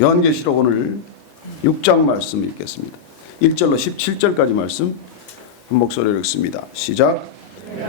요한계시록 오늘 6장 말씀 읽겠습니다. 1절로 17절까지 말씀 한 목소리로 읽습니다. 시작.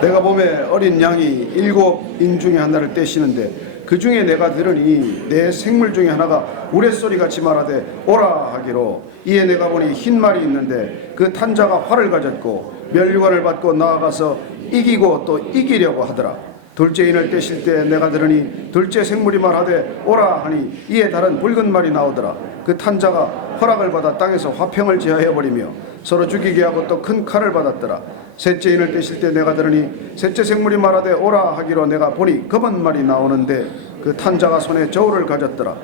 내가 보매 어린 양이 7인 중에 하나를 떼시는데 그 중에 내가 들으니 내 생물 중에 하나가 우레소리같이 말하되 오라 하기로, 이에 내가 보니 흰 말이 있는데 그 탄자가 활을 가졌고 면류관을 받고 나아가서 이기고 또 이기려고 하더라. 둘째 인을 떼실 때 내가 들으니 둘째 생물이 말하되 오라 하니 이에 다른 붉은 말이 나오더라. 그 탄자가 허락을 받아 땅에서 화평을 제하여 버리며 서로 죽이게 하고 또 큰 칼을 받았더라. 셋째 인을 떼실 때 내가 들으니 셋째 생물이 말하되 오라 하기로 내가 보니 검은 말이 나오는데 그 탄자가 손에 저울을 가졌더라.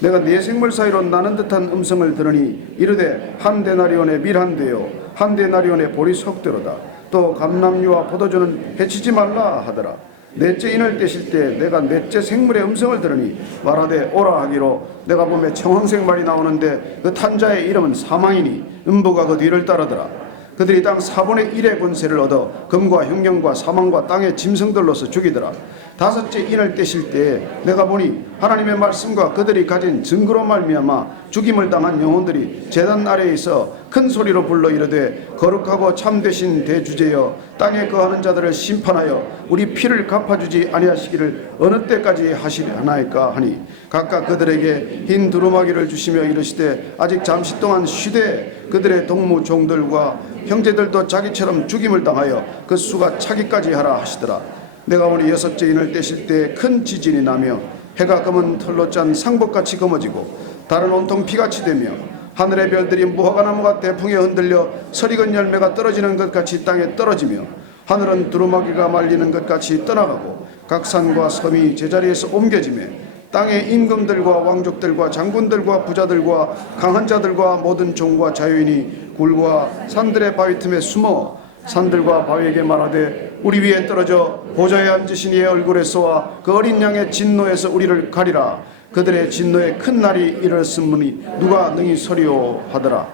내가 네 생물 사이로 나는 듯한 음성을 들으니 이르되 한 데나리온의 밀 한 대요 한 데나리온의 보리 속대로다. 또 감람류와 포도주는 해치지 말라 하더라. 넷째 인을 떼실 때 내가 넷째 생물의 음성을 들으니 말하되 오라 하기로 내가 보매 청황색 말이 나오는데 그 탄자의 이름은 사망이니 음부가 그 뒤를 따르더라. 그들이 땅 4분의 1의 권세를 얻어 금과 흉령과 사망과 땅의 짐승들로서 죽이더라. 다섯째 인을 떼실 때 내가 보니 하나님의 말씀과 그들이 가진 증거로 말미암아 죽임을 당한 영혼들이 제단 아래에 있어 큰 소리로 불러 이르되 거룩하고 참되신 대주제여 땅에 거하는 자들을 심판하여 우리 피를 갚아주지 아니하시기를 어느 때까지 하시나이까 하니 각각 그들에게 흰 두루마기를 주시며 이르시되 아직 잠시 동안 쉬되 그들의 동무 종들과 형제들도 자기처럼 죽임을 당하여 그 수가 차기까지 하라 하시더라. 내가 오니 여섯째 인을 떼실 때 큰 지진이 나며 해가 검은 털로 짠 상복같이 검어지고 달은 온통 피같이 되며 하늘의 별들이 무화과나무가 대풍에 흔들려 설익은 열매가 떨어지는 것 같이 땅에 떨어지며 하늘은 두루마기가 말리는 것 같이 떠나가고 각 산과 섬이 제자리에서 옮겨지며 땅의 임금들과 왕족들과 장군들과 부자들과 강한 자들과 모든 종과 자유인이 굴과 산들의 바위 틈에 숨어 산들과 바위에게 말하되 우리 위에 떨어져 보좌에 앉으신 이의 얼굴에 쏘아 그 어린 양의 진노에서 우리를 가리라. 그들의 진노의 큰 날이 이르렀으므니 누가 능히 서리오 하더라.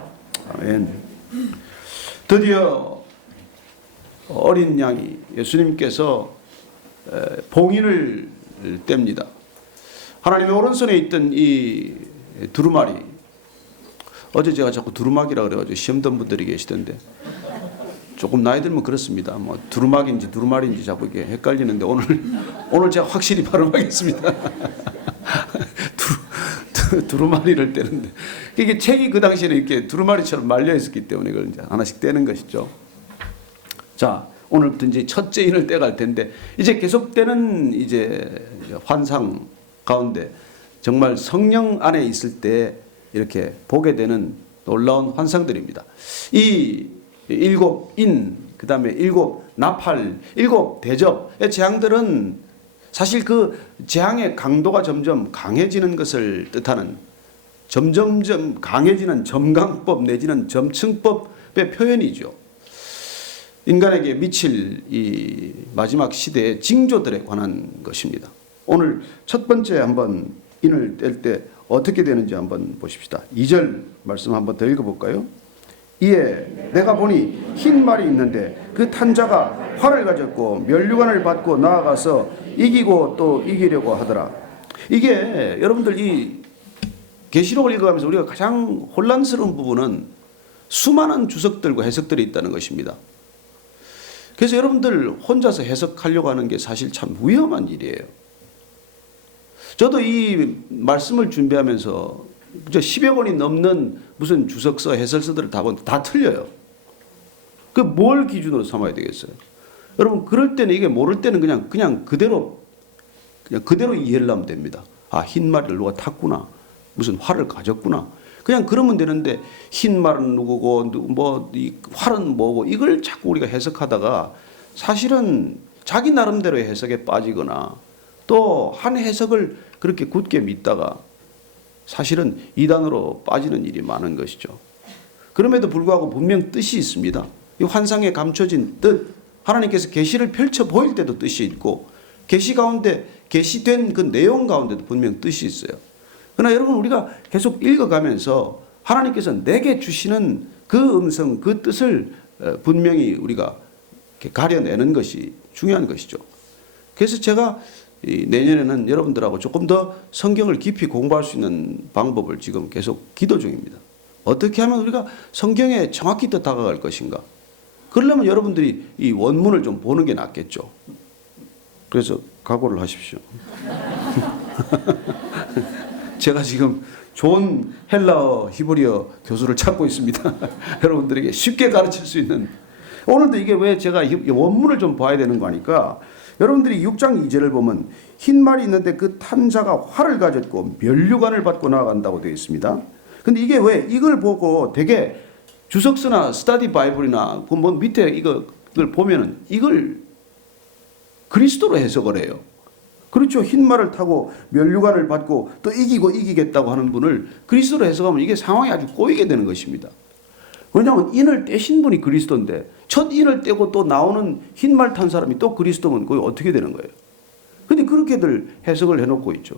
아멘. 드디어 어린 양이 예수님께서 봉인을 뗍니다. 하나님의 오른손에 있던 이 두루마리, 어제 제가 자꾸 두루마기라 그래가지고 시험 던 분들이 계시던데 조금 나이 들면 그렇습니다. 뭐 두루마기인지 두루마리인지 자꾸 이게 헷갈리는데 오늘 제가 확실히 발음하겠습니다. 두루마리를 떼는데 이게 책이 그 당시에는 이렇게 두루마리처럼 말려 있었기 때문에 이걸 이제 하나씩 떼는 것이죠. 자, 오늘부터 이제 첫째 인을 떼갈 텐데 이제 계속되는 이제 환상 가운데 정말 성령 안에 있을 때 이렇게 보게 되는 놀라운 환상들입니다. 이 7인, 그 다음에 7 나팔, 7 대접의 재앙들은 사실 그 재앙의 강도가 점점 강해지는 것을 뜻하는 점점점 강해지는 점강법 내지는 점층법의 표현이죠. 인간에게 미칠 이 마지막 시대의 징조들에 관한 것입니다. 오늘 첫 번째 한번 인을 뗄 때 어떻게 되는지 한번 보십시다. 2절 말씀 한번 더 읽어볼까요? 이에 내가 보니 흰 말이 있는데 그 탄자가 활을 가졌고 면류관을 받고 나아가서 이기고 또 이기려고 하더라. 이게 여러분들 이 계시록을 읽어가면서 우리가 가장 혼란스러운 부분은 수많은 주석들과 해석들이 있다는 것입니다. 그래서 여러분들 혼자서 해석하려고 하는 게 사실 참 위험한 일이에요. 저도 이 말씀을 준비하면서 10여 권이 넘는 무슨 주석서, 해설서들을 다 보는데 다 틀려요. 그 뭘 기준으로 삼아야 되겠어요? 여러분 그럴 때는 이게 모를 때는 그냥 그대로 이해를 하면 됩니다. 아, 흰 말을 누가 탔구나. 무슨 활을 가졌구나. 그냥 그러면 되는데 흰 말은 누구고 뭐 이 활은 뭐고 이걸 자꾸 우리가 해석하다가 사실은 자기 나름대로의 해석에 빠지거나 또 한 해석을 그렇게 굳게 믿다가 사실은 이단으로 빠지는 일이 많은 것이죠. 그럼에도 불구하고 분명 뜻이 있습니다. 이 환상에 감춰진 뜻, 하나님께서 계시를 펼쳐 보일 때도 뜻이 있고 계시 가운데 계시된 그 내용 가운데도 분명 뜻이 있어요. 그러나 여러분 우리가 계속 읽어가면서 하나님께서 내게 주시는 그 음성, 그 뜻을 분명히 우리가 가려내는 것이 중요한 것이죠. 그래서 제가 내년에는 여러분들하고 조금 더 성경을 깊이 공부할 수 있는 방법을 지금 계속 기도 중입니다. 어떻게 하면 우리가 성경에 정확히 더 다가갈 것인가? 그러려면 여러분들이 이 원문을 좀 보는 게 낫겠죠. 그래서 각오를 하십시오. 제가 지금 좋은 헬라어, 히브리어 교수를 찾고 있습니다. 여러분들에게 쉽게 가르칠 수 있는. 오늘도 이게 왜 제가 원문을 좀 봐야 되는 거니까 여러분들이 6장 2절을 보면 흰 말이 있는데 그 탄자가 활을 가졌고 면류관을 받고 나아간다고 되어 있습니다. 근데 이게 왜 이걸 보고 되게 주석서나 스터디 바이블이나 그 뭐 밑에 이걸 보면은 이걸 그리스도로 해석을 해요. 그렇죠. 흰 말을 타고 면류관을 받고 또 이기고 이기겠다고 하는 분을 그리스도로 해석하면 이게 상황이 아주 꼬이게 되는 것입니다. 왜냐하면 인을 떼신 분이 그리스도인데 첫 인을 떼고 또 나오는 흰 말 탄 사람이 또 그리스도면 그게 어떻게 되는 거예요? 근데 그렇게들 해석을 해놓고 있죠.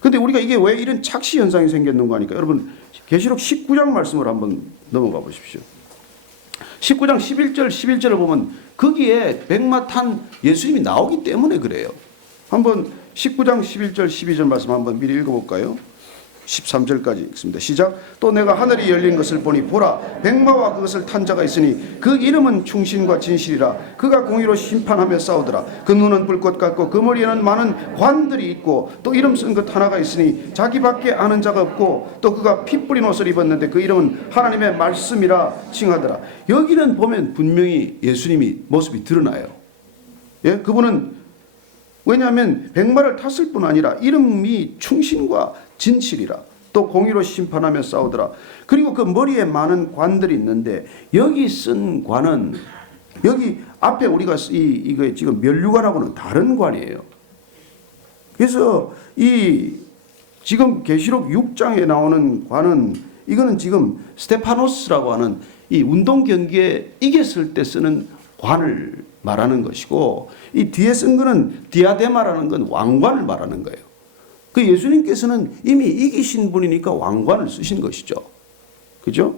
근데 우리가 이게 왜 이런 착시 현상이 생겼는가 하니까 여러분 계시록 19장 말씀을 한번 넘어가 보십시오. 19장 11절을 보면 거기에 백마 탄 예수님이 나오기 때문에 그래요. 한번 19장 11절 12절 말씀 한번 미리 읽어볼까요? 13절까지 읽습니다. 시작. 또 내가 하늘이 열린 것을 보니 보라 백마와 그것을 탄 자가 있으니 그 이름은 충신과 진실이라. 그가 공의로 심판하며 싸우더라. 그 눈은 불꽃 같고 그 머리에는 많은 관들이 있고 또 이름 쓴 것 하나가 있으니 자기밖에 아는 자가 없고 또 그가 피 뿌린 옷을 입었는데 그 이름은 하나님의 말씀이라 칭하더라. 여기는 보면 분명히 예수님이 모습이 드러나요. 예? 그분은 왜냐하면 백마를 탔을 뿐 아니라 이름이 충신과 진실이라. 또 공의로 심판하며 싸우더라. 그리고 그 머리에 많은 관들이 있는데 여기 쓴 관은 여기 앞에 우리가 이거 지금 면류관하고는 다른 관이에요. 그래서 이 지금 계시록 6장에 나오는 관은 이거는 지금 스테파노스라고 하는 이 운동 경기에 이겼을 때 쓰는 관을 말하는 것이고 이 뒤에 쓴 거는 디아데마라는 건 왕관을 말하는 거예요. 그 예수님께서는 이미 이기신 분이니까 왕관을 쓰신 것이죠. 그죠?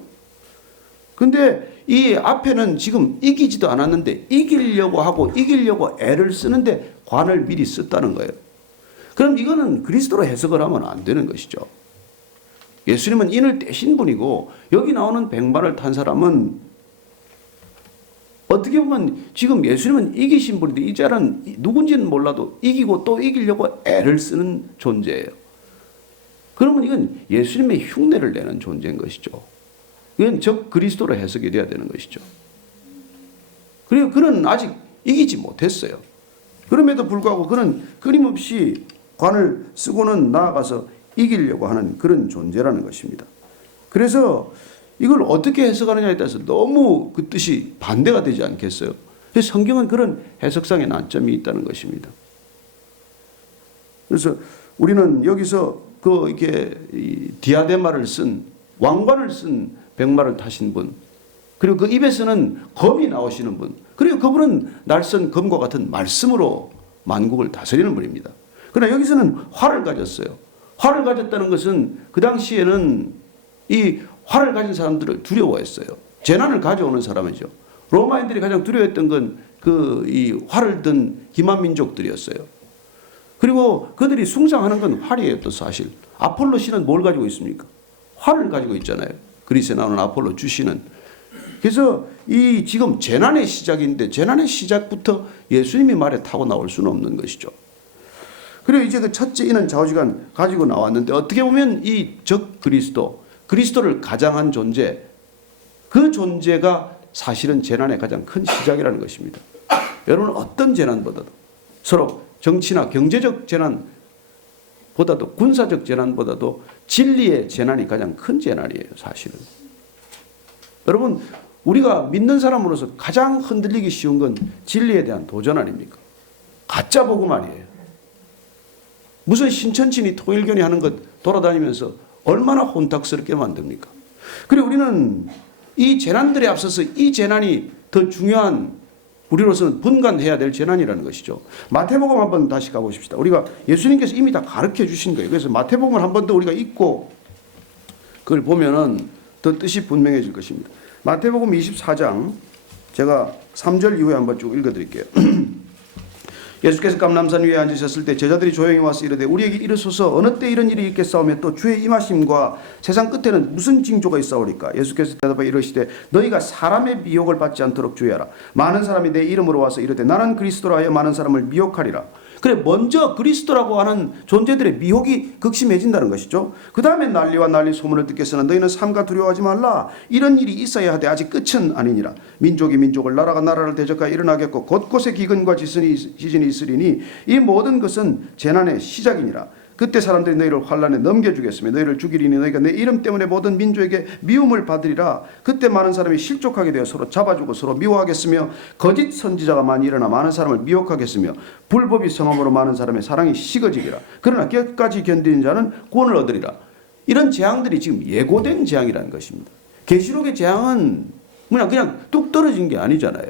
근데 이 앞에는 지금 이기지도 않았는데 이기려고 하고 이기려고 애를 쓰는데 관을 미리 썼다는 거예요. 그럼 이거는 그리스도로 해석을 하면 안 되는 것이죠. 예수님은 인을 떼신 분이고 여기 나오는 백마를 탄 사람은 어떻게 보면 지금 예수님은 이기신 분인데 이 자는 누군지는 몰라도 이기고 또 이기려고 애를 쓰는 존재예요. 그러면 이건 예수님의 흉내를 내는 존재인 것이죠. 이건 적 그리스도로 해석이 돼야 되는 것이죠. 그리고 그는 아직 이기지 못했어요. 그럼에도 불구하고 그는 끊임없이 관을 쓰고는 나아가서 이기려고 하는 그런 존재라는 것입니다. 그래서 이걸 어떻게 해석하느냐에 따라서 너무 그 뜻이 반대가 되지 않겠어요? 그래서 성경은 그런 해석상의 난점이 있다는 것입니다. 그래서 우리는 여기서 그 이렇게 디아데마를 쓴 왕관을 쓴 백마를 타신 분, 그리고 그 입에서는 검이 나오시는 분, 그리고 그분은 날선 검과 같은 말씀으로 만국을 다스리는 분입니다. 그러나 여기서는 활을 가졌어요. 활을 가졌다는 것은 그 당시에는 이 활을 가진 사람들을 두려워했어요. 재난을 가져오는 사람이죠. 로마인들이 가장 두려워했던 건 그 이 활을 든 기만 민족들이었어요. 그리고 그들이 숭상하는 건 활이에요. 또 사실 아폴로 신은 뭘 가지고 있습니까? 활을 가지고 있잖아요. 그리스에 나오는 아폴로 주신은. 그래서 이 지금 재난의 시작인데 재난의 시작부터 예수님이 말에 타고 나올 수는 없는 것이죠. 그리고 이제 그 첫째 인은 좌우지간 가지고 나왔는데 어떻게 보면 이 적 그리스도를 가장한 존재, 그 존재가 사실은 재난의 가장 큰 시작이라는 것입니다. 여러분 어떤 재난보다도 서로 정치나 경제적 재난보다도 군사적 재난보다도 진리의 재난이 가장 큰 재난이에요. 사실은. 여러분 우리가 믿는 사람으로서 가장 흔들리기 쉬운 건 진리에 대한 도전 아닙니까? 가짜 복음 아니에요. 무슨 신천지니 통일교니 하는 것 돌아다니면서 얼마나 혼탁스럽게 만듭니까? 그리고 우리는 이 재난들에 앞서서 이 재난이 더 중요한 우리로서는 분간해야 될 재난이라는 것이죠. 마태복음 한번 다시 가보십시다. 우리가 예수님께서 이미 다 가르쳐 주신 거예요. 그래서 마태복음을 한 번 더 우리가 읽고 그걸 보면은 더 뜻이 분명해질 것입니다. 마태복음 24장 제가 3절 이후에 한번 쭉 읽어드릴게요. 예수께서 감람산 위에 앉으셨을 때 제자들이 조용히 와서 이르되 우리에게 이르소서 어느 때 이런 일이 있겠사오며 또 주의 임하심과 세상 끝에는 무슨 징조가 있사오리까. 예수께서 대답하여 이르시되 너희가 사람의 미혹을 받지 않도록 주의하라. 많은 사람이 내 이름으로 와서 이르되 나는 그리스도라 하여 많은 사람을 미혹하리라. 그래, 먼저 그리스도라고 하는 존재들의 미혹이 극심해진다는 것이죠. 그 다음에 난리와 난리 소문을 듣겠으나 너희는 삼가 두려워하지 말라. 이런 일이 있어야 하되 아직 끝은 아니니라. 민족이 민족을, 나라가 나라를 대적하여 일어나겠고 곳곳에 기근과 지진이 있으리니 이 모든 것은 재난의 시작이니라. 그때 사람들이 너희를 환란에 넘겨주겠으며 너희를 죽이리니 너희가 내 이름 때문에 모든 민족에게 미움을 받으리라. 그때 많은 사람이 실족하게 되어 서로 잡아주고 서로 미워하겠으며 거짓 선지자가 많이 일어나 많은 사람을 미혹하겠으며 불법이 성함으로 많은 사람의 사랑이 식어지리라. 그러나 끝까지 견디는 자는 구원을 얻으리라. 이런 재앙들이 지금 예고된 재앙이라는 것입니다. 계시록의 재앙은 그냥 뚝 떨어진 게 아니잖아요.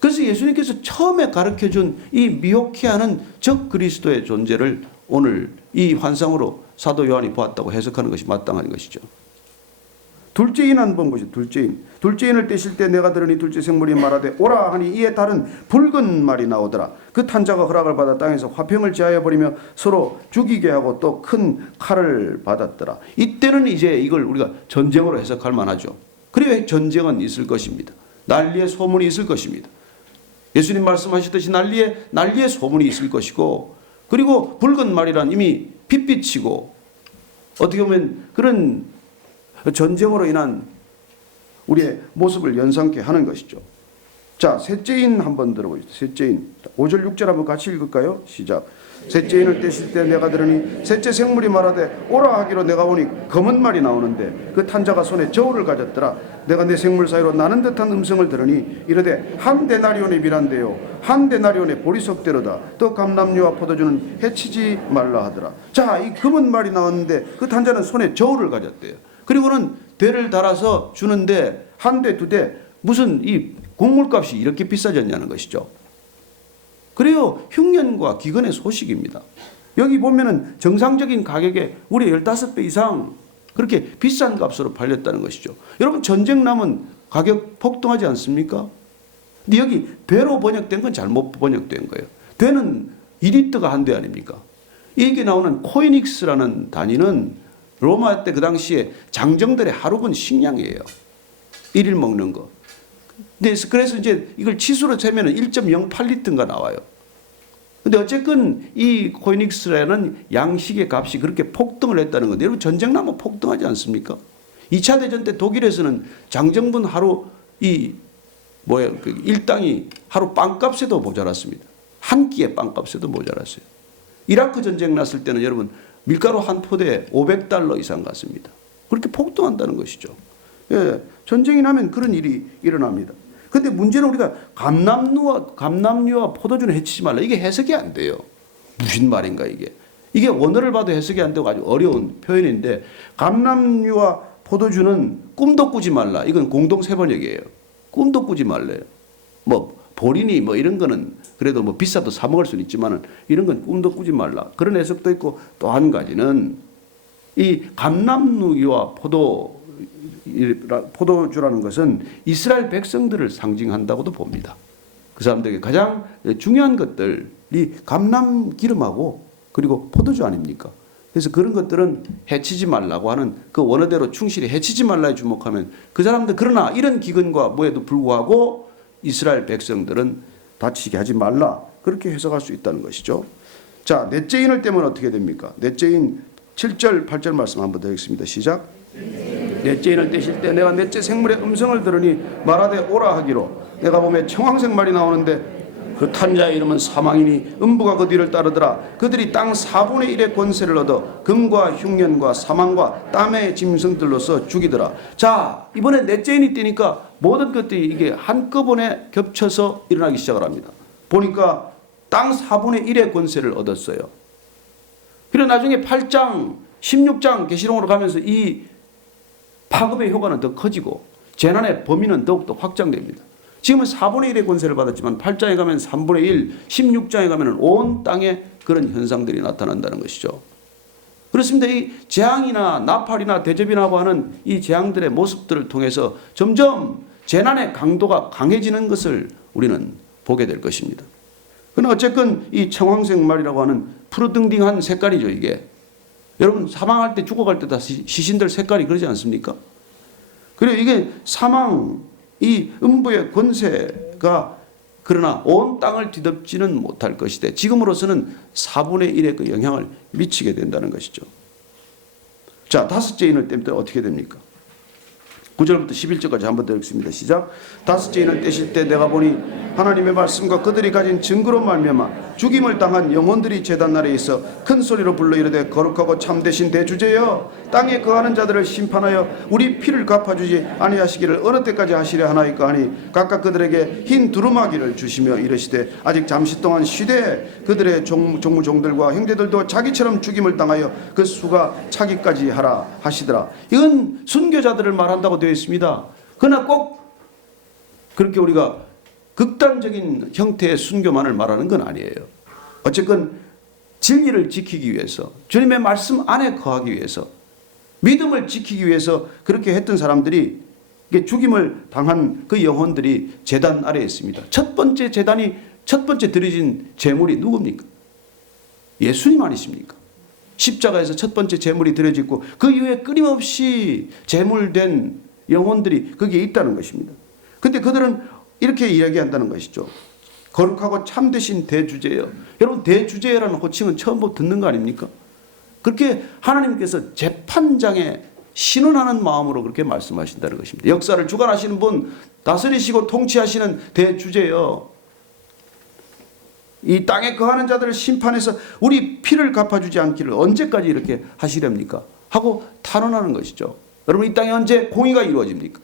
그래서 예수님께서 처음에 가르쳐준 이 미혹해 하는 적 그리스도의 존재를 오늘 이 환상으로 사도 요한이 보았다고 해석하는 것이 마땅한 것이죠. 둘째인 한 번 보시죠. 둘째인을 떼실 때 내가 들으니 둘째 생물이 말하되 오라 하니 이에 다른 붉은 말이 나오더라. 그 탄자가 허락을 받아 땅에서 화평을 제하여 버리며 서로 죽이게 하고 또 큰 칼을 받았더라. 이때는 이제 이걸 우리가 전쟁으로 해석할 만하죠. 그래야 전쟁은 있을 것입니다. 난리의 소문이 있을 것입니다. 예수님 말씀하셨듯이 난리의 소문이 있을 것이고, 그리고 붉은 말이란 이미 핏빛이고 어떻게 보면 그런 전쟁으로 인한 우리의 모습을 연상케 하는 것이죠. 자, 셋째인 한번 들어보시죠. 셋째인 5절 6절 한번 같이 읽을까요? 시작. 셋째인을 떼실 때 내가 들으니 셋째 생물이 말하되 오라 하기로 내가 보니 검은 말이 나오는데 그 탄자가 손에 저울을 가졌더라. 내가 내 생물 사이로 나는 듯한 음성을 들으니 이르되 한 데나리온의 비란데요 한 데나리온의 보리석대로다. 또 감람류와 포도주는 해치지 말라 하더라. 자, 이 검은 말이 나왔는데 그 탄자는 손에 저울을 가졌대요. 그리고는 대를 달아서 주는데 한 대, 두 대, 무슨 이 곡물값이 이렇게 비싸졌냐는 것이죠. 그래요. 흉년과 기근의 소식입니다. 여기 보면은 정상적인 가격에 우리 15배 이상 그렇게 비싼 값으로 팔렸다는 것이죠. 여러분, 전쟁 나면 가격 폭등하지 않습니까? 근데 여기 되로 번역된 건 잘못 번역된 거예요. 되는 1리터가 한 대 아닙니까? 이게 나오는 코이닉스라는 단위는 로마 때 그 당시에 장정들의 하루분 식량이에요. 1일 먹는 거. 그래서 이제 이걸 치수로 재면은 1.08리터인가 나와요. 근데 어쨌건 이 코이닉스라는 양식의 값이 그렇게 폭등을 했다는 건데, 여러분, 전쟁 나면 폭등하지 않습니까? 2차 대전 때 독일에서는 장정분 하루 일당이 하루 빵값에도 모자랐습니다. 한 끼의 빵값에도 모자랐어요. 이라크 전쟁 났을 때는 여러분 밀가루 한 포대에 $500 이상 갔습니다. 그렇게 폭등한다는 것이죠. 예, 전쟁이 나면 그런 일이 일어납니다. 근데 문제는 우리가 감람류와 포도주는 해치지 말라. 이게 해석이 안 돼요. 무슨 말인가 이게. 이게 원어를 봐도 해석이 안 되고 아주 어려운 표현인데, 감람류와 포도주는 꿈도 꾸지 말라. 이건 공동 세번역이에요. 꿈도 꾸지 말래요. 뭐 보리니 뭐 이런 거는 그래도 뭐 비싸도 사 먹을 수는 있지만은 이런 건 꿈도 꾸지 말라. 그런 해석도 있고, 또 한 가지는 이 감람류와 포도주라는 것은 이스라엘 백성들을 상징한다고도 봅니다. 그 사람들에게 가장 중요한 것들이 감람 기름하고 그리고 포도주 아닙니까? 그래서 그런 것들은 해치지 말라고 하는 그 원어대로 충실히 해치지 말라에 주목하면 그 사람들, 그러나 이런 기근과 뭐에도 불구하고 이스라엘 백성들은 다치게 하지 말라, 그렇게 해석할 수 있다는 것이죠. 자, 넷째인을 떼면 어떻게 됩니까? 넷째인 7절 8절 말씀 한번 더 읽습니다. 시작. 넷째인을 떼실 때 내가 넷째 생물의 음성을 들으니 말하되 오라 하기로 내가 보면 청황색 말이 나오는데 그 탄자의 이름은 사망이니 음부가 그 뒤를 따르더라. 그들이 땅 4분의 1의 권세를 얻어 금과 흉년과 사망과 땀의 짐승들로서 죽이더라. 자, 이번에 넷째인이 떼니까 모든 것들이 이게 한꺼번에 겹쳐서 일어나기 시작을 합니다. 보니까 땅 4분의 1의 권세를 얻었어요. 그리고 나중에 8장 16장 계시록으로 가면서 이 파급의 효과는 더 커지고 재난의 범위는 더욱더 확장됩니다. 지금은 4분의 1의 권세를 받았지만 8장에 가면 3분의 1, 16장에 가면 온 땅에 그런 현상들이 나타난다는 것이죠. 그렇습니다. 이 재앙이나 나팔이나 대접이라고 하는 이 재앙들의 모습들을 통해서 점점 재난의 강도가 강해지는 것을 우리는 보게 될 것입니다. 그러나 어쨌건 이 청황색 말이라고 하는 푸르등딩한 색깔이죠, 이게. 여러분 사망할 때 죽어갈 때 다 시신들 색깔이 그러지 않습니까? 그리고 이게 사망, 이 음부의 권세가 그러나 온 땅을 뒤덮지는 못할 것이되 지금으로서는 4분의 1의 그 영향을 미치게 된다는 것이죠. 자, 다섯째 인을 뗄 때 어떻게 됩니까? 9절부터 11절까지 한번 더 읽습니다. 시작. 다섯째 인을 떼실 때 내가 보니 하나님의 말씀과 그들이 가진 증거로 말미암아 죽임을 당한 영혼들이 제단 아래에 있어 큰 소리로 불러 이르되 거룩하고 참되신 대주제여 땅에 거하는 자들을 심판하여 우리 피를 갚아주지 아니하시기를 어느 때까지 하시려 하나이까 하니 각각 그들에게 흰 두루마기를 주시며 이르시되 아직 잠시 동안 쉬되 그들의 종무종들과 형제들도 자기처럼 죽임을 당하여 그 수가 차기까지 하라 하시더라. 이건 순교자들을 말한다고 되어 있습니다. 그러나 꼭 그렇게 우리가 극단적인 형태의 순교만을 말하는 건 아니에요. 어쨌건 진리를 지키기 위해서, 주님의 말씀 안에 거하기 위해서, 믿음을 지키기 위해서 그렇게 했던 사람들이, 죽임을 당한 그 영혼들이 제단 아래에 있습니다. 첫 번째 제단이, 첫 번째 드려진 제물이 누굽니까? 예수님 아니십니까? 십자가에서 첫 번째 제물이 드려지고 그 이후에 끊임없이 제물된 영혼들이 거기에 있다는 것입니다. 근데 그들은 이렇게 이야기한다는 것이죠. 거룩하고 참되신 대주제여. 여러분, 대주제라는 호칭은 처음 듣는 거 아닙니까? 그렇게 하나님께서 재판장에 신원하는 마음으로 그렇게 말씀하신다는 것입니다. 역사를 주관하시는 분, 다스리시고 통치하시는 대주제여. 이 땅에 거하는 자들을 심판해서 우리 피를 갚아주지 않기를 언제까지 이렇게 하시렵니까? 하고 탄원하는 것이죠. 여러분, 이 땅에 언제 공의가 이루어집니까?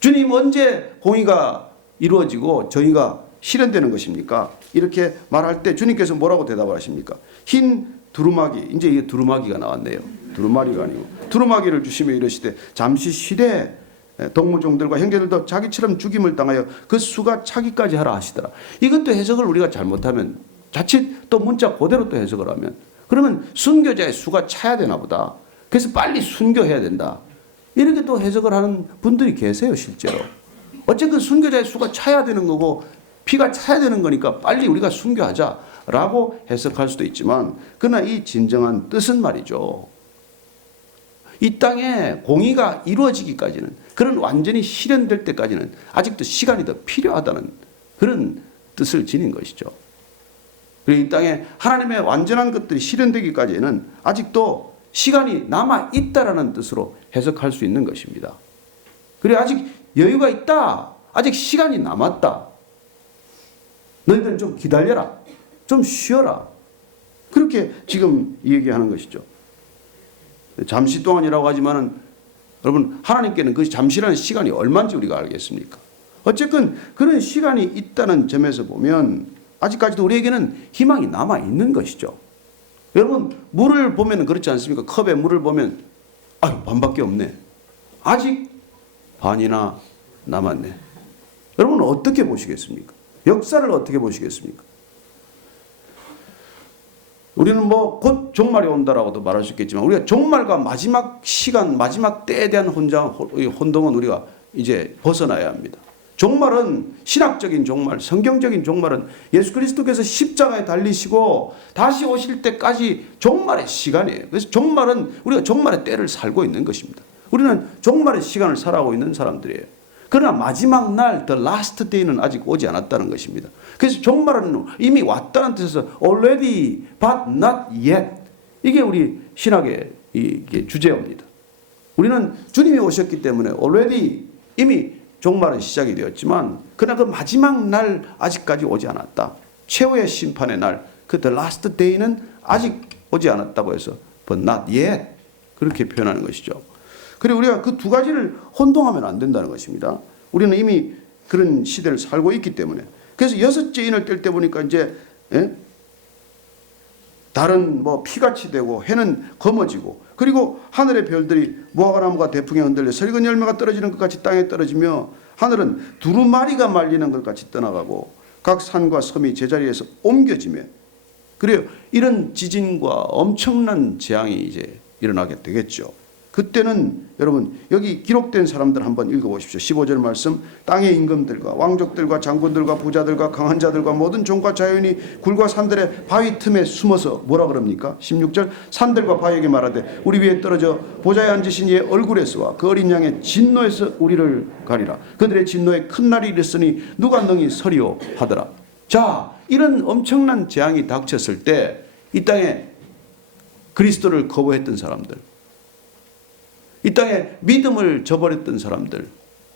주님, 언제 공의가 이루어지고 저희가 실현되는 것입니까? 이렇게 말할 때 주님께서 뭐라고 대답을 하십니까? 흰 두루마기, 이제 이게 두루마기가 나왔네요. 두루마리가 아니고 두루마기를 주시며 이르시되 잠시 쉬되 동무종들과 형제들도 자기처럼 죽임을 당하여 그 수가 차기까지 하라 하시더라. 이것도 해석을 우리가 잘못하면, 자칫 또 문자 그대로 또 해석을 하면, 그러면 순교자의 수가 차야 되나 보다. 그래서 빨리 순교해야 된다. 이렇게 또 해석을 하는 분들이 계세요, 실제로. 어쨌든 순교자의 수가 차야 되는 거고 피가 차야 되는 거니까 빨리 우리가 순교하자라고 해석할 수도 있지만, 그러나 이 진정한 뜻은 말이죠, 이 땅에 공의가 이루어지기까지는, 그런 완전히 실현될 때까지는 아직도 시간이 더 필요하다는 그런 뜻을 지닌 것이죠. 그리고 이 땅에 하나님의 완전한 것들이 실현되기까지는 아직도 시간이 남아있다라는 뜻으로 해석할 수 있는 것입니다. 그리고 아직 여유가 있다. 아직 시간이 남았다. 너희들은 좀 기다려라. 좀 쉬어라. 그렇게 지금 얘기하는 것이죠. 잠시 동안이라고 하지만은 여러분, 하나님께는 그 잠시라는 시간이 얼마인지 우리가 알겠습니까? 어쨌든 그런 시간이 있다는 점에서 보면 아직까지도 우리에게는 희망이 남아 있는 것이죠. 여러분, 물을 보면 그렇지 않습니까? 컵에 물을 보면 아유, 반밖에 없네. 아직 반이나 남았네. 여러분은 어떻게 보시겠습니까? 역사를 어떻게 보시겠습니까? 우리는 뭐 곧 종말이 온다라고도 말할 수 있겠지만, 우리가 종말과 마지막 시간, 마지막 때에 대한 혼동은 우리가 이제 벗어나야 합니다. 종말은 신학적인 종말, 성경적인 종말은 예수 그리스도께서 십자가에 달리시고 다시 오실 때까지 종말의 시간이에요. 그래서 종말은 우리가 종말의 때를 살고 있는 것입니다. 우리는 종말의 시간을 살아가고 있는 사람들이에요. 그러나 마지막 날, the last day는 아직 오지 않았다는 것입니다. 그래서 종말은 이미 왔다는 뜻에서 already but not yet, 이게 우리 신학의 이게 주제입니다. 우리는 주님이 오셨기 때문에 already 이미 종말은 시작이 되었지만, 그러나 그 마지막 날 아직까지 오지 않았다. 최후의 심판의 날, 그 the last day는 아직 오지 않았다고 해서 but not yet 그렇게 표현하는 것이죠. 그리고 우리가 그 두 가지를 혼동하면 안 된다는 것입니다. 우리는 이미 그런 시대를 살고 있기 때문에. 그래서 여섯째 인을 뗄 때 보니까 이제 달은 뭐 피같이 되고 해는 검어지고, 그리고 하늘의 별들이 무화과나무가 대풍에 흔들려 설익은 열매가 떨어지는 것 같이 땅에 떨어지며, 하늘은 두루마리가 말리는 것 같이 떠나가고 각 산과 섬이 제자리에서 옮겨지며, 그래요. 이런 지진과 엄청난 재앙이 이제 일어나게 되겠죠. 그때는 여러분 여기 기록된 사람들 한번 읽어보십시오. 15절 말씀, 땅의 임금들과 왕족들과 장군들과 부자들과 강한 자들과 모든 종과 자연이 굴과 산들의 바위 틈에 숨어서 뭐라 그럽니까? 16절, 산들과 바위에게 말하되 우리 위에 떨어져 보좌에 앉으신 이의 얼굴에서와 그 어린 양의 진노에서 우리를 가리라. 그들의 진노에 큰 날이 이르으니 누가 능히 서리오 하더라. 자, 이런 엄청난 재앙이 닥쳤을 때 이 땅에 그리스도를 거부했던 사람들, 이 땅에 믿음을 저버렸던 사람들,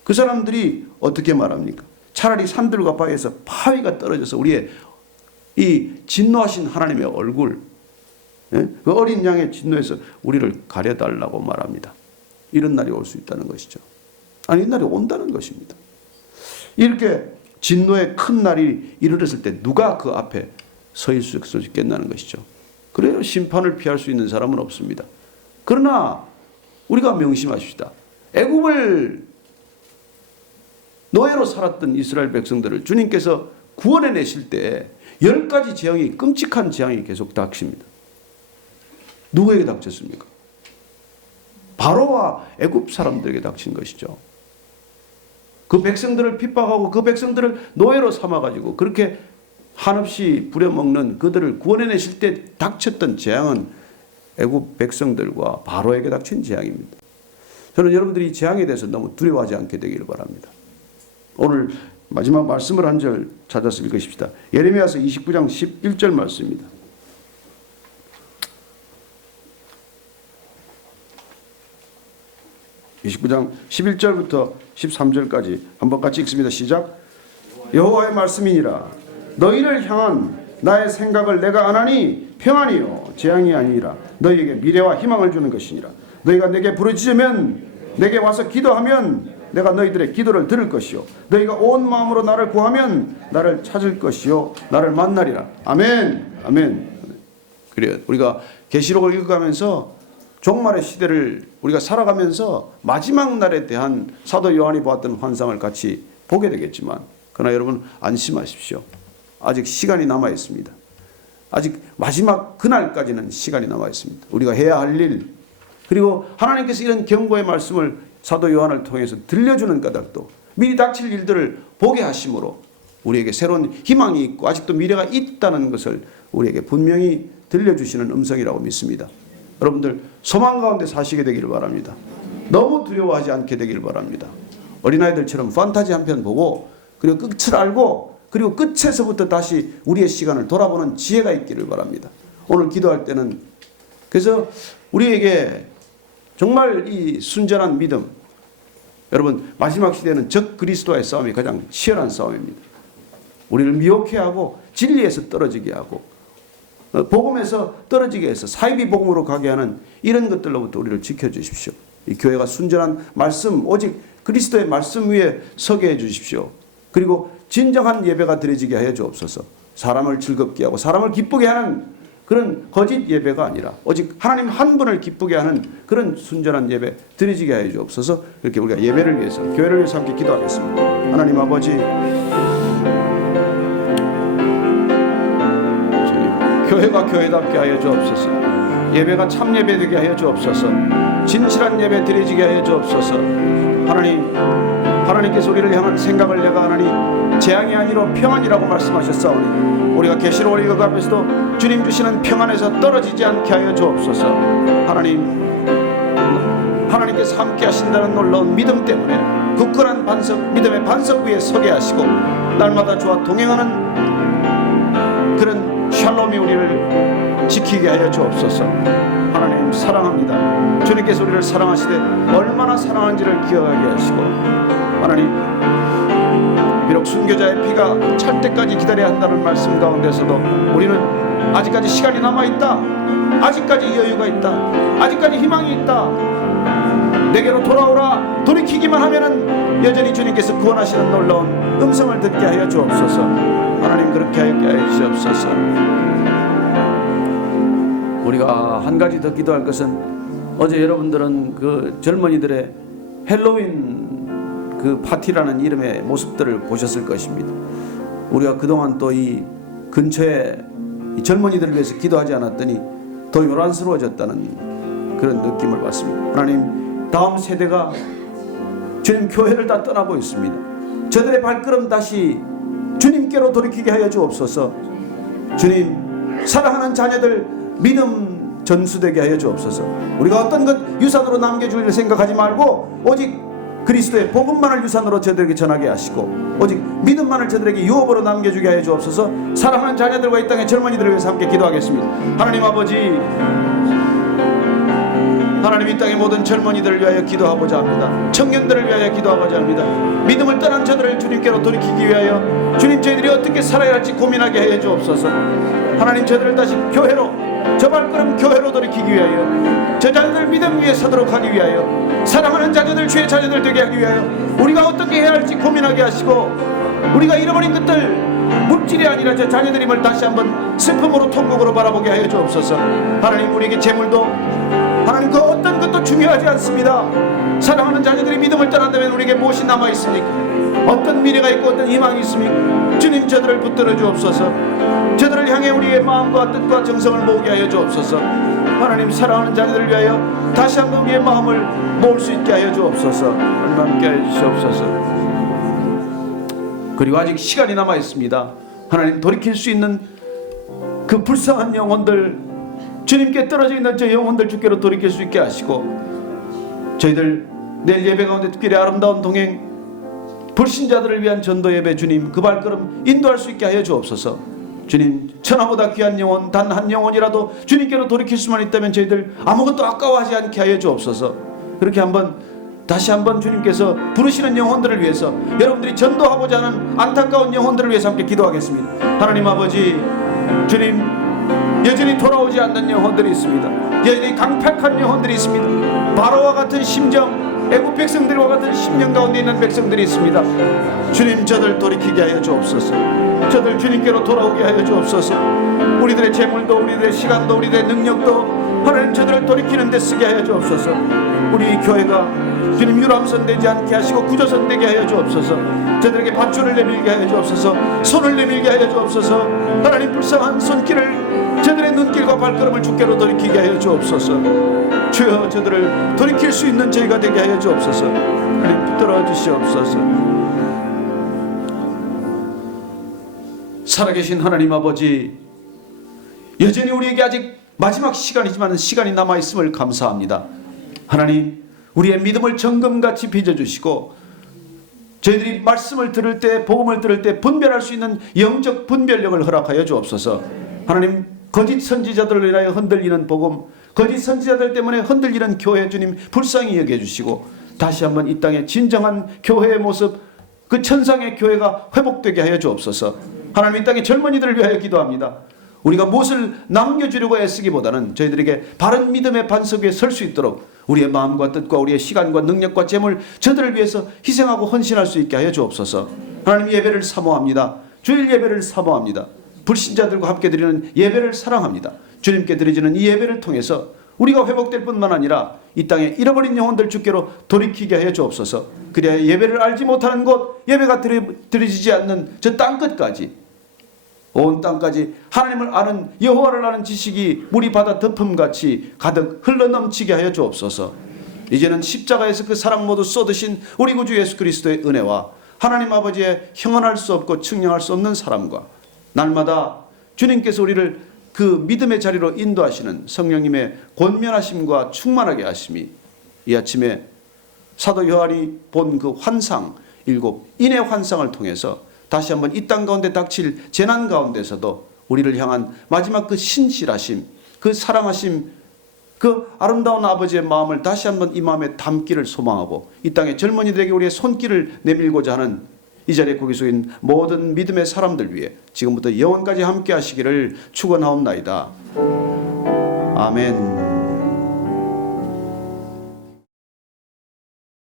그 사람들이 어떻게 말합니까? 차라리 산들과 바위에서 바위가 떨어져서 우리의 이 진노하신 하나님의 얼굴, 그 어린 양의 진노에서 우리를 가려달라고 말합니다. 이런 날이 올 수 있다는 것이죠. 아니, 이 날이 온다는 것입니다. 이렇게 진노의 큰 날이 이르렀을 때 누가 그 앞에 서 있을 수 있겠다는 것이죠. 그래요. 심판을 피할 수 있는 사람은 없습니다. 그러나 우리가 명심하십시다. 애굽을 노예로 살았던 이스라엘 백성들을 주님께서 구원해 내실 때 10가지 재앙이, 끔찍한 재앙이 계속 닥칩니다. 누구에게 닥쳤습니까? 바로와 애굽 사람들에게 닥친 것이죠. 그 백성들을 핍박하고 그 백성들을 노예로 삼아가지고 그렇게 한없이 부려먹는 그들을 구원해 내실 때 닥쳤던 재앙은 애굽 백성들과 바로에게 닥친 재앙입니다. 저는 여러분들이 재앙에 대해서 너무 두려워하지 않게 되기를 바랍니다. 오늘 마지막 말씀을 한 절 찾아서 읽으십시다. 예레미야서 29장 11절 말씀입니다. (29장 11절부터 13절까지) 한번 같이 읽습니다. 시작. 여호와의 말씀이니라. 너희를 향한 나의 생각을 내가 안 하니 평안이요 재앙이 아니라 너희에게 미래와 희망을 주는 것이니라. 너희가 내게 부르짖으면 내게 와서 기도하면 내가 너희들의 기도를 들을 것이요 너희가 온 마음으로 나를 구하면 나를 찾을 것이요 나를 만나리라. 아멘. 아멘. 그래요. 우리가 계시록을 읽어가면서 종말의 시대를 우리가 살아가면서 마지막 날에 대한 사도 요한이 보았던 환상을 같이 보게 되겠지만, 그러나 여러분 안심하십시오. 아직 시간이 남아 있습니다. 아직 마지막 그날까지는 시간이 남아 있습니다. 우리가 해야 할 일, 그리고 하나님께서 이런 경고의 말씀을 사도 요한을 통해서 들려주는 까닭도 미리 닥칠 일들을 보게 하심으로 우리에게 새로운 희망이 있고 아직도 미래가 있다는 것을 우리에게 분명히 들려주시는 음성이라고 믿습니다. 여러분들 소망 가운데 사시게 되기를 바랍니다. 너무 두려워하지 않게 되기를 바랍니다. 어린아이들처럼 판타지 한 편 보고 그리고 끝을 알고 그리고 끝에서부터 다시 우리의 시간을 돌아보는 지혜가 있기를 바랍니다. 오늘 기도할 때는 그래서 우리에게 정말 이 순전한 믿음, 여러분 마지막 시대는 적 그리스도와의 싸움이 가장 치열한 싸움입니다. 우리를 미혹해 하고 진리에서 떨어지게 하고 복음에서 떨어지게 해서 사이비 복음으로 가게 하는 이런 것들로부터 우리를 지켜주십시오. 이 교회가 순전한 말씀, 오직 그리스도의 말씀 위에 서게 해주십시오. 그리고 진정한 예배가 드려지게 하여 주옵소서. 사람을 즐겁게 하고 사람을 기쁘게 하는 그런 거짓 예배가 아니라 오직 하나님 한 분을 기쁘게 하는 그런 순전한 예배 드려지게 하여 주옵소서. 이렇게 우리가 예배를 위해서, 교회를 위해서 함께 기도하겠습니다. 하나님 아버지, 교회가 교회답게 하여 주옵소서. 예배가 참 예배 되게 하여 주옵소서. 진실한 예배 드려지게 하여 주옵소서. 하나님께서 우리를 향한 생각을 내가 안 하니 재앙이 아니라 평안이라고 말씀하셨사오니 우리가 계시록을 읽어가면서도 주님 주시는 평안에서 떨어지지 않게 하여 주옵소서. 하나님께서 함께 하신다는 놀라운 믿음 때문에 굳건한 반석, 믿음의 반석 위에 서게 하시고 날마다 주와 동행하는 그런 샬롬이 우리를 지키게 하여 주옵소서. 하나님 사랑합니다. 주님께서 우리를 사랑하시되 얼마나 사랑하는지를 기억하게 하시고, 하나님 비록 순교자의 피가 찰 때까지 기다려야 한다는 말씀 가운데서도 우리는 아직까지 시간이 남아있다, 아직까지 여유가 있다, 아직까지 희망이 있다, 내게로 돌아오라, 돌이키기만 하면은 여전히 주님께서 구원하시는 놀라운 음성을 듣게 하여 주옵소서. 하나님 그렇게 하여 주옵소서. 우리가 한 가지 더 기도할 것은, 어제 여러분들은 그 젊은이들의 헬로윈 그 파티라는 이름의 모습들을 보셨을 것입니다. 우리가 그동안 또 이 근처에 이 젊은이들을 위해서 기도하지 않았더니 더 요란스러워졌다는 그런 느낌을 받습니다. 하나님, 다음 세대가 주님 교회를 다 떠나고 있습니다. 저들의 발걸음 다시 주님께로 돌이키게 하여 주옵소서. 주님, 사랑하는 자녀들 믿음 전수되게 하여 주옵소서. 우리가 어떤 것 유산으로 남겨줄 일 생각하지 말고 오직 그리스도의 복음만을 유산으로 저들에게 전하게 하시고 오직 믿음만을 저들에게 유업으로 남겨주게 하여 주옵소서. 사랑하는 자녀들과 이 땅의 젊은이들을 위해서 함께 기도하겠습니다. 하나님 아버지, 하나님, 이 땅의 모든 젊은이들을 위하여 기도하고자 합니다. 청년들을 위하여 기도하고자 합니다. 믿음을 떠난 저들을 주님께로 돌이키기 위하여 주님, 저희들이 어떻게 살아야 할지 고민하게 하여 주옵소서. 하나님, 저들을 다시 교회로, 저 발걸음 교회로 돌이키기 위하여, 저 자녀들 믿음 위에 서도록 하기 위하여, 사랑하는 자녀들 주의 자녀들 되게 하기 위하여 우리가 어떻게 해야 할지 고민하게 하시고, 우리가 잃어버린 것들, 물질이 아니라 저 자녀들임을 다시 한번 슬픔으로 통곡으로 바라보게 하여 주옵소서. 하나님, 우리에게 재물도, 하나님, 그 어떤 것도 중요하지 않습니다. 사랑하는 자녀들이 믿음을 떠난다면 우리에게 무엇이 남아있습니까? 어떤 미래가 있고 어떤 희망이 있습니까? 주님, 저들을 붙들어 주옵소서. 저들을 향해 우리의 마음과 뜻과 정성을 모으게 하여 주옵소서. 하나님, 사랑하는 자녀들을 위하여 다시 한번 우리의 마음을 모을 수 있게 하여 주옵소서. 함께 하여 주시옵소서. 그리고 아직 시간이 남아있습니다. 하나님, 돌이킬 수 있는 그 불쌍한 영혼들, 주님께 떨어져 있는 저 영혼들 주께로 돌이킬 수 있게 하시고, 저희들 내일 예배 가운데 특별히 아름다운 동행 불신자들을 위한 전도 예배, 주님 그 발걸음 인도할 수 있게 하여 주옵소서. 주님, 천하보다 귀한 영혼 단 한 영혼이라도 주님께로 돌이킬 수만 있다면 저희들 아무것도 아까워하지 않게 하여 주옵소서. 그렇게 다시 한번 주님께서 부르시는 영혼들을 위해서, 여러분들이 전도하고자 하는 안타까운 영혼들을 위해서 함께 기도하겠습니다. 하나님 아버지, 주님, 여전히 돌아오지 않는 영혼들이 있습니다. 여전히 강팍한 영혼들이 있습니다. 바로와 같은 심정, 애국 백성들과 같은 심령 가운데 있는 백성들이 있습니다. 주님, 저들 돌이키게 하여 주옵소서. 저들 주님께로 돌아오게 하여 주옵소서. 우리들의 재물도, 우리들의 시간도, 우리들의 능력도 하나님, 저들을 돌이키는 데 쓰게 하여 주옵소서. 우리 교회가 주님 유람선 되지 않게 하시고 구조선 되게 하여 주옵소서. 저들에게 밧줄을 내밀게 하여 주옵소서. 손을 내밀게 하여 주옵소서. 하나님, 불쌍한 손길을, 저들의 눈길과 발걸음을 주께로 돌이키게 하여 주옵소서. 주여, 저들을 돌이킬 수 있는 저희가 되게 하여 주옵소서. 하나님, 붙들어 주시옵소서. 살아계신 하나님 아버지, 여전히 우리에게 아직 마지막 시간이지만 시간이 남아있음을 감사합니다. 하나님, 우리의 믿음을 정금같이 빚어주시고 저희들이 말씀을 들을 때, 복음을 들을 때 분별할 수 있는 영적 분별력을 허락하여 주옵소서. 하나님, 거짓 선지자들을 인하여 흔들리는 복음, 거짓 선지자들 때문에 흔들리는 교회, 주님 불쌍히 여겨주시고 다시 한번 이 땅에 진정한 교회의 모습, 그 천상의 교회가 회복되게 하여 주옵소서. 하나님, 이 땅의 젊은이들을 위하여 기도합니다. 우리가 무엇을 남겨주려고 애쓰기보다는 저희들에게 바른 믿음의 반석 위에 설 수 있도록 우리의 마음과 뜻과 우리의 시간과 능력과 재물, 저들을 위해서 희생하고 헌신할 수 있게 하여 주옵소서. 하나님, 예배를 사모합니다. 주일 예배를 사모합니다. 불신자들과 함께 드리는 예배를 사랑합니다. 주님께 드리지는 이 예배를 통해서 우리가 회복될 뿐만 아니라 이 땅에 잃어버린 영혼들 주께로 돌이키게 하여 주옵소서. 그래야 예배를 알지 못하는 곳, 예배가 드려지지 않는 저 땅끝까지, 온 땅까지 하나님을 아는, 여호와를 아는 지식이 물이 바다 덮음같이 가득 흘러넘치게 하여 주옵소서. 이제는 십자가에서 그 사랑 모두 쏟으신 우리 구주 예수 그리스도의 은혜와 하나님 아버지의 형언할 수 없고 측량할 수 없는 사랑과 날마다 주님께서 우리를 그 믿음의 자리로 인도하시는 성령님의 권면하심과 충만하게 하심이 이 아침에 사도 요한이 본 그 환상, 7 인의 환상을 통해서 다시 한번 이 땅 가운데 닥칠 재난 가운데서도 우리를 향한 마지막 그 신실하심, 그 사랑하심, 그 아름다운 아버지의 마음을 다시 한번 이 마음에 담기를 소망하고 이 땅의 젊은이들에게 우리의 손길을 내밀고자 하는 이 자리에 거기 속인 모든 믿음의 사람들 위해 지금부터 영원까지 함께 하시기를 축원하옵나이다. 아멘.